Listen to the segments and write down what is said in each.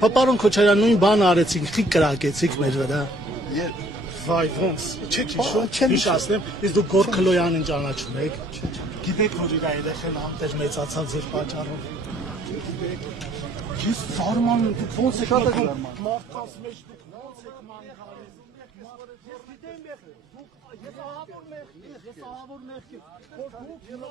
Պարոն Քոչարյան, նույն բանը արեցինք, խիկ կրակեցիք մեր վրա։ Վայ, ոնց, չեք հիշացնեմ, իսկ դուք Գորգ Քլոյանին ճանաչում եք։ Գիտեք, որ իր երեխան անտեղ մեծացավ ձեր պատճառով։ Ես զարմանում եմ, դուք ոնց եք մարդկանց մեջ դուք ոնց եք ման գալիս։ Ես գիտեմ, ես ահավոր մեղք եմ, որ դուք հիմա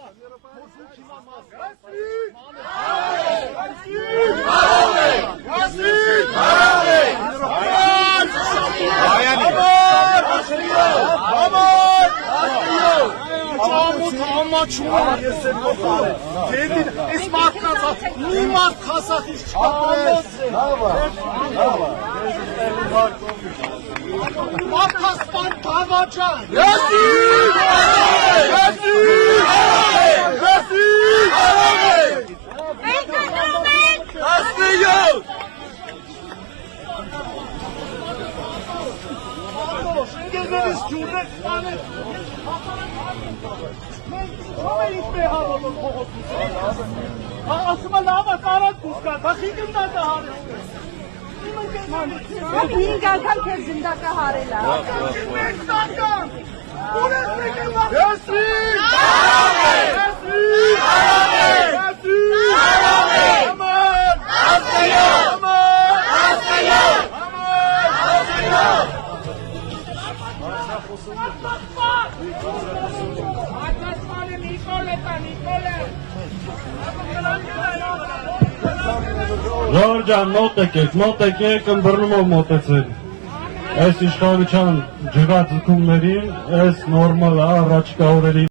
Ժողովրդյան, մոտ եկեք, ըմբռնումով մոտեցեք։ Այս իշխանության ջղա ձգումներին, այս նորմալ է, առաջիկա օրերի